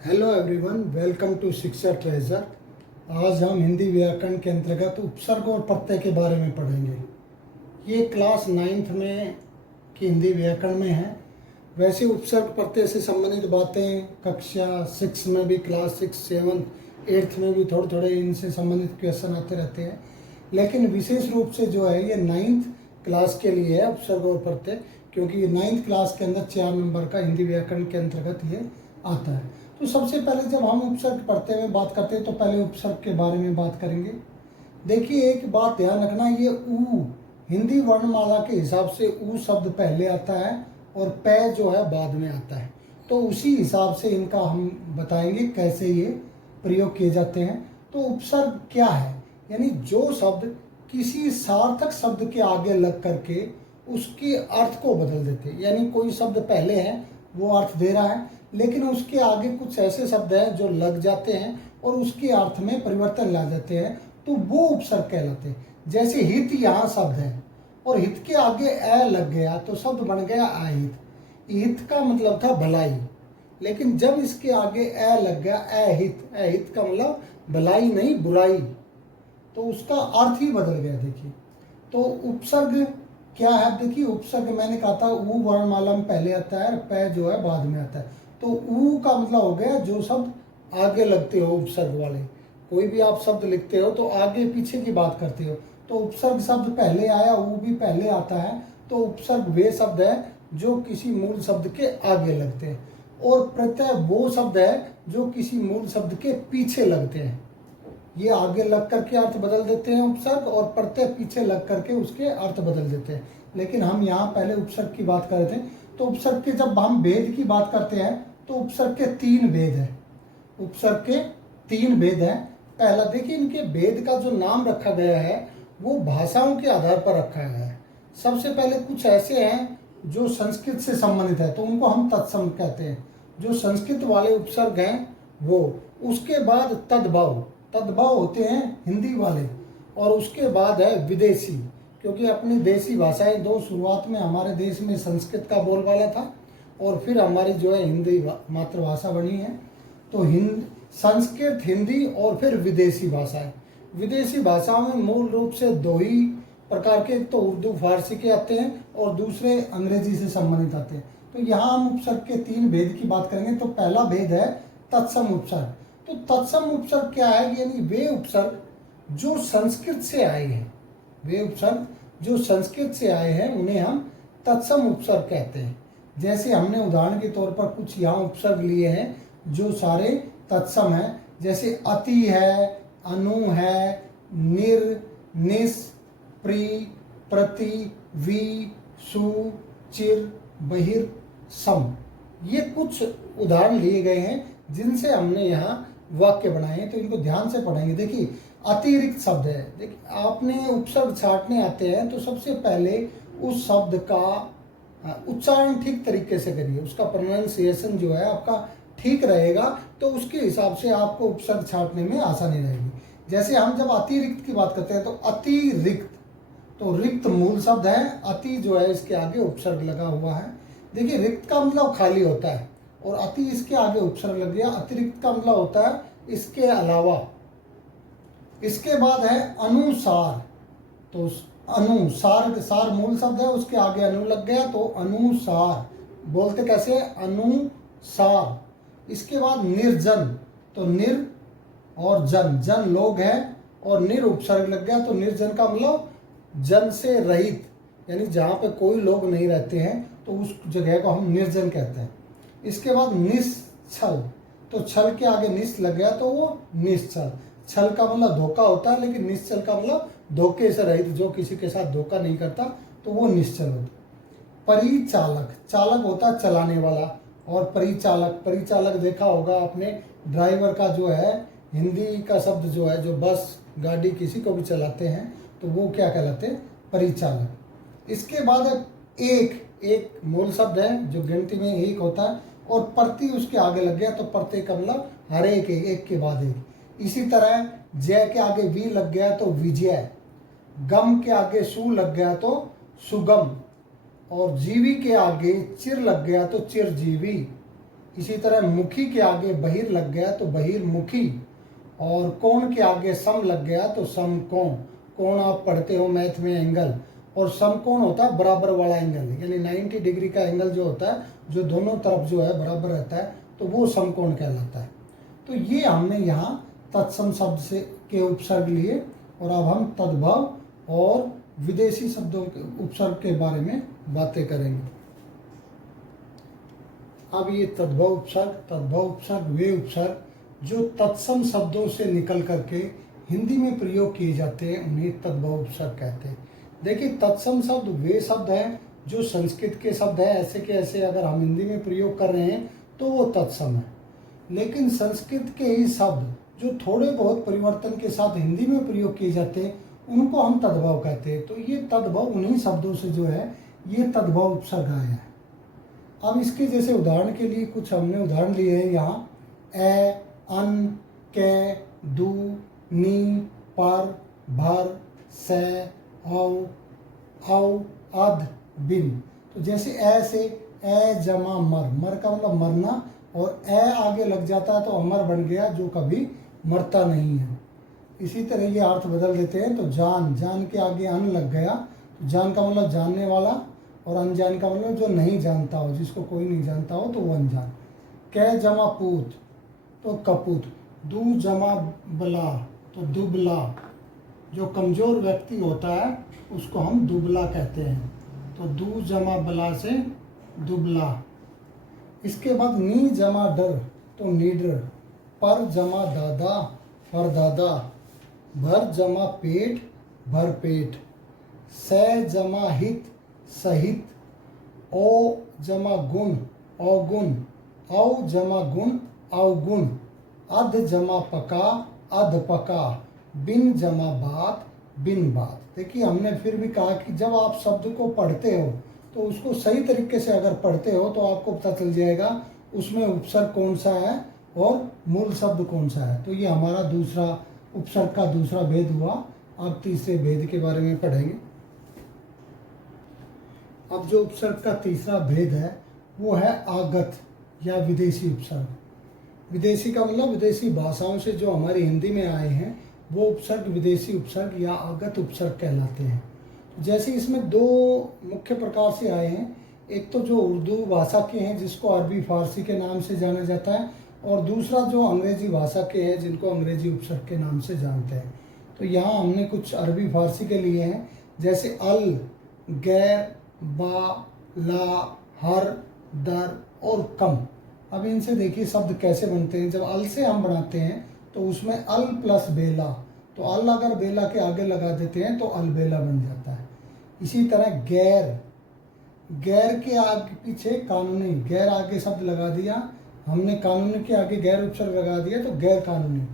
Hello everyone, welcome to शिक्षा treasure. आज हम हिंदी व्याकरण के अंतर्गत उपसर्ग और प्रत्यय के बारे में पढ़ेंगे। ये क्लास 9th में की हिंदी व्याकरण में है। वैसे उपसर्ग प्रत्यय से संबंधित बातें कक्षा 6 में भी, क्लास 6, 7, 8 में भी थोड़े थोड़े इनसे संबंधित क्वेश्चन आते रहते हैं। लेकिन विशेष रूप से जो है ये 9th क्लास के लिए है उपसर्ग और प्रत्यय, क्योंकि 9th क्लास के अंदर 4 नंबर का हिंदी व्याकरण के अंतर्गत ये आता है। तो सबसे पहले जब हम उपसर्ग प्रत्यय में बात करते हैं तो पहले उपसर्ग के बारे में बात करेंगे। देखिए, एक बात ध्यान रखना, ये ऊ हिंदी वर्णमाला के हिसाब से ऊ शब्द पहले आता है और पै जो है बाद में आता है। तो उसी हिसाब से इनका हम बताएंगे कैसे ये प्रयोग किए जाते हैं। तो उपसर्ग क्या है, यानी जो शब्द किसी सार्थक शब्द के आगे लग करके उसके अर्थ को बदल देते हैं। यानी कोई शब्द पहले है, वो अर्थ दे रहा है, लेकिन उसके आगे कुछ ऐसे शब्द हैं जो लग जाते हैं और उसके अर्थ में परिवर्तन ला जाते हैं, तो वो उपसर्ग कहलाते हैं। जैसे हित यहाँ शब्द है और हित के आगे ए लग गया तो शब्द बन गया अहित। हित का मतलब था भलाई, लेकिन जब इसके आगे ए लग गया अहित, अहित का मतलब भलाई नहीं बुराई, तो उसका अर्थ ही बदल गया। देखिए, तो उपसर्ग क्या है। देखिए, उपसर्ग मैंने कहा था ऊ वर्णमाला में पहले आता है और पै जो है बाद में आता है। तो ऊ का मतलब हो गया जो शब्द आगे लगते हो उपसर्ग वाले। कोई भी आप शब्द लिखते हो तो आगे पीछे की बात करते हो, तो उपसर्ग शब्द पहले आया, ऊ भी पहले आता है। तो उपसर्ग वे शब्द है जो किसी मूल शब्द के आगे लगते हैं, और प्रत्यय वो शब्द है जो किसी मूल शब्द के पीछे लगते हैं। ये आगे लग करके अर्थ बदल देते हैं उपसर्ग, और प्रत्यय पीछे लग करके उसके अर्थ बदल देते हैं। लेकिन हम यहाँ पहले उपसर्ग की बात कर रहे थे। तो उपसर्ग के जब हम भेद की बात करते हैं तो उपसर्ग के 3 भेद हैं। उपसर्ग के 3 भेद हैं। पहला, देखिए, इनके भेद का जो नाम रखा गया है वो भाषाओं के आधार पर रखा गया है। सबसे पहले कुछ ऐसे हैं जो संस्कृत से संबंधित है, तो उनको हम तत्सम कहते हैं, जो संस्कृत वाले उपसर्ग हैं वो। उसके बाद तद्भव, तद्भव होते हैं हिंदी वाले, और उसके बाद है विदेशी, क्योंकि अपनी देसी भाषाएं दो, शुरुआत में हमारे देश में संस्कृत का बोलबाला था और फिर हमारी जो है हिंदी मातृभाषा बनी है। तो संस्कृत, हिंदी और फिर विदेशी भाषाएं। विदेशी भाषाओं में मूल रूप से 2 ही प्रकार के, एक तो उर्दू फारसी के आते हैं और दूसरे अंग्रेजी से संबंधित आते हैं। तो यहाँ हम उपसर्ग के 3 भेद की बात करेंगे। तो पहला भेद है तत्सम उपसर्ग। तो तत्सम उपसर्ग क्या है, यानी वे उपसर्ग जो संस्कृत से आए हैं, वे उपसर्ग जो संस्कृत से आए हैं उन्हें हम तत्सम उपसर्ग कहते हैं। जैसे हमने उदाहरण के तौर पर कुछ यहाँ उपसर्ग लिए हैं जो सारे तत्सम हैं। जैसे अति है, अनु है, निर, निस, प्री, प्रति, वी, सु, चिर, बहिर, सम। ये कुछ उदाहरण लिए गए हैं जिनसे हमने यहाँ वाक्य बनाए हैं, तो इनको ध्यान से पढ़ेंगे। देखिए, अतिरिक्त शब्द है। देखिए, आपने उपसर्ग छांटने आते हैं तो सबसे पहले उस शब्द का उच्चारण ठीक तरीके से करिए, उसका प्रोनाउंसिएशन जो है आपका ठीक रहेगा, तो उसके हिसाब से आपको उपसर्ग छांटने में आसानी रहेगी। जैसे हम जब अतिरिक्त की बात करते हैं तो अतिरिक्त, तो रिक्त मूल शब्द है, अति जो है इसके आगे उपसर्ग लगा हुआ है। देखिए, रिक्त का मतलब खाली होता है और अति इसके आगे उपसर्ग लग गया। अतिरिक्त का मतलब होता है इसके अलावा। इसके बाद है अनुसार। तो अनुसार, सार मूल शब्द है, उसके आगे अनु लग गया तो अनुसार। बोलते कैसे है, अनुसार। इसके बाद निर्जन, तो निर और जन, जन लोग हैं और निर उपसर्ग लग गया तो निर्जन का मतलब जन से रहित, यानी जहाँ पे कोई लोग नहीं रहते हैं तो उस जगह को हम निर्जन कहते हैं। इसके बाद निश्छल, तो छल के आगे निश लग गया तो वो निश्चल। छल का मतलब धोखा होता है, लेकिन निश्चल का मतलब धोखे से रहित, जो किसी के साथ धोखा नहीं करता, तो वो निश्चल होता। परिचालक, चालक होता है चलाने वाला, और परिचालक, परिचालक देखा होगा आपने, ड्राइवर का जो है हिंदी का शब्द जो है, जो बस गाड़ी किसी को भी चलाते हैं तो वो क्या कहलाते हैं, परिचालक। इसके बाद एक, एक मूल शब्द है जो गिनती में एक होता है, और प्रति उसके आगे लग गया तो प्रत्यय का मतलब हर एक, एक के बाद एक। इसी तरह जय के आगे वी लग गया तो विजय, गम के आगे सु लग गया तो सुगम, और जीवी के आगे चिर लग गया तो चिरजीवी। इसी तरह मुखी के आगे बहिर लग गया तो बहिर्मुखी, और कोण के आगे सम लग गया तो समकोण। कोण आप पढ़ते हो मैथ में एंगल, और समकोण होता है बराबर वाला एंगल, यानी 90 डिग्री का एंगल जो होता है, जो दोनों तरफ जो है बराबर रहता है, तो वो समकोण कहलाता है। तो ये हमने यहाँ तत्सम शब्द से के उपसर्ग लिए, और अब हम तद्भव और विदेशी शब्दों के उपसर्ग के बारे में बातें करेंगे। अब ये तद्भव उपसर्ग वे उपसर्ग जो तत्सम शब्दों से निकल करके हिंदी में प्रयोग किए जाते हैं, उन्हें तद्भव उपसर्ग कहते हैं। देखिए, तत्सम शब्द वे शब्द हैं जो संस्कृत के शब्द हैं, ऐसे के ऐसे अगर हम हिंदी में प्रयोग कर रहे हैं तो वो तत्सम है। लेकिन संस्कृत के ही शब्द जो थोड़े बहुत परिवर्तन के साथ हिंदी में प्रयोग किए जाते हैं, उनको हम तद्भव कहते हैं। तो ये तद्भव उन्हीं शब्दों से जो है ये तद्भव उपसर्ग आया है। अब इसके जैसे उदाहरण के लिए कुछ हमने उदाहरण लिए हैं यहाँ। ए, अन, के, दू, नी, पर, भर, से, औ, अध, बिन। तो जैसे ए से ए जमा मर का मतलब मरना, और ए आगे लग जाता है तो अमर बन गया, जो कभी मरता नहीं है। इसी तरह ये अर्थ बदल देते हैं। तो जान के आगे अन लग गया, तो जान का मतलब जानने वाला, और अनजान का मतलब जो नहीं जानता हो, जिसको कोई नहीं जानता हो तो वो अनजान। कै जमा पूत तो कपूत। दू जमा बला तो दुबला, जो कमज़ोर व्यक्ति होता है उसको हम दुबला कहते हैं। तो दू जमा बला से दुबला। इसके बाद नी जमा डर तो निडर। पर जमा दादा परदादा। भर जमा पेट भरपेट। सै जमा हित सहित। ओ जमा गुण अवगुण। औ जमा गुण अवगुण। अध जमा पका अधपका। बिन जमा बात बिन बात। देखिए, हमने फिर भी कहा कि जब आप शब्द को पढ़ते हो तो उसको सही तरीके से अगर पढ़ते हो तो आपको पता चल जाएगा उसमें उपसर्ग कौन सा है और मूल शब्द कौन सा है। तो ये हमारा दूसरा उपसर्ग का दूसरा भेद हुआ। अब तीसरे भेद के बारे में पढ़ेंगे। अब जो उपसर्ग का तीसरा भेद है वो है आगत या विदेशी उपसर्ग। विदेशी का मतलब विदेशी भाषाओं से जो हमारी हिंदी में आए हैं वो उपसर्ग विदेशी उपसर्ग या आगत उपसर्ग कहलाते हैं। जैसे इसमें दो मुख्य प्रकार से आए हैं। एक तो जो उर्दू भाषा के हैं जिसको अरबी फारसी के नाम से जाना जाता है, और दूसरा जो अंग्रेजी भाषा के हैं जिनको अंग्रेजी उपसर्ग के नाम से जानते हैं। तो यहाँ हमने कुछ अरबी फारसी के लिए हैं, जैसे अल, गैर, बा, ला, हर, दर और कम। अब इनसे देखिए शब्द कैसे बनते हैं। जब अल से हम बनाते हैं तो उसमें अल प्लस बेला, तो अल अगर बेला के आगे लगा देते हैं तो अलबेला बन जाता है। इसी तरह गैर, गैर के आगे पीछे कानूनी, गैर आगे शब्द लगा दिया हमने, कानूनी के आगे गैर उपसर्ग लगा दिया तो गैर कानूनी।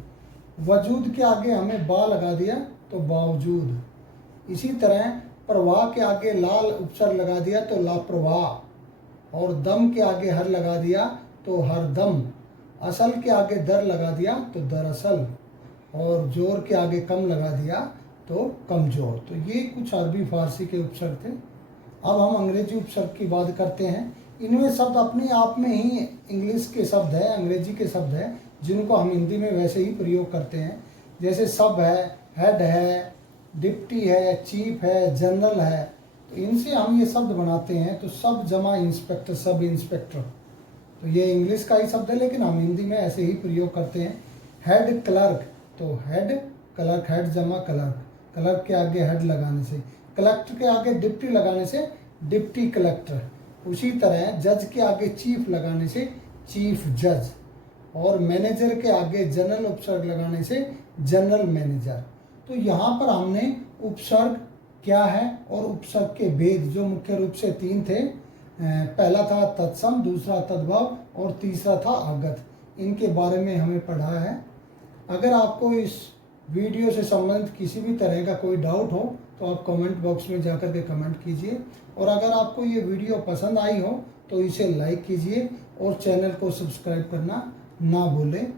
वजूद के आगे हमें बा लगा दिया तो बावजूद। इसी तरह प्रवाह के आगे लाल उपसर्ग लगा दिया तो लाप्रवाह, और दम के आगे हर लगा दिया तो हरदम। असल के आगे दर लगा दिया तो दरअसल, और जोर के आगे कम लगा दिया तो कमजोर। तो ये कुछ अरबी फारसी के उपसर्ग थे। अब हम अंग्रेजी उपसर्ग की बात करते हैं। इनमें शब्द अपने आप में ही इंग्लिश के शब्द है, अंग्रेजी के शब्द है, जिनको हम हिंदी में वैसे ही प्रयोग करते हैं। जैसे सब है, हेड है, डिप्टी है, चीफ है, जनरल है। तो इनसे हम ये शब्द बनाते हैं। तो सब जमा इंस्पेक्टर, सब इंस्पेक्टर, तो ये इंग्लिश का ही शब्द है लेकिन हम हिंदी में ऐसे ही प्रयोग करते हैं। हेड क्लर्क, तो हेड क्लर्क, हेड जमा क्लर्क, क्लर्क के आगे हेड लगाने से, कलेक्टर के आगे डिप्टी लगाने से डिप्टी कलेक्टर। उसी तरह जज के आगे चीफ लगाने से चीफ जज, और मैनेजर के आगे जनरल उपसर्ग लगाने से जनरल मैनेजर। तो यहाँ पर हमने उपसर्ग क्या है और उपसर्ग के भेद जो मुख्य रूप से तीन थे, पहला था तत्सम, दूसरा तद्भव और तीसरा था आगत, इनके बारे में हमें पढ़ा है। अगर आपको इस वीडियो से संबंधित किसी भी तरह का कोई डाउट हो तो आप कमेंट बॉक्स में जाकर के कमेंट कीजिए, और अगर आपको ये वीडियो पसंद आई हो तो इसे लाइक कीजिए और चैनल को सब्सक्राइब करना ना भूलें।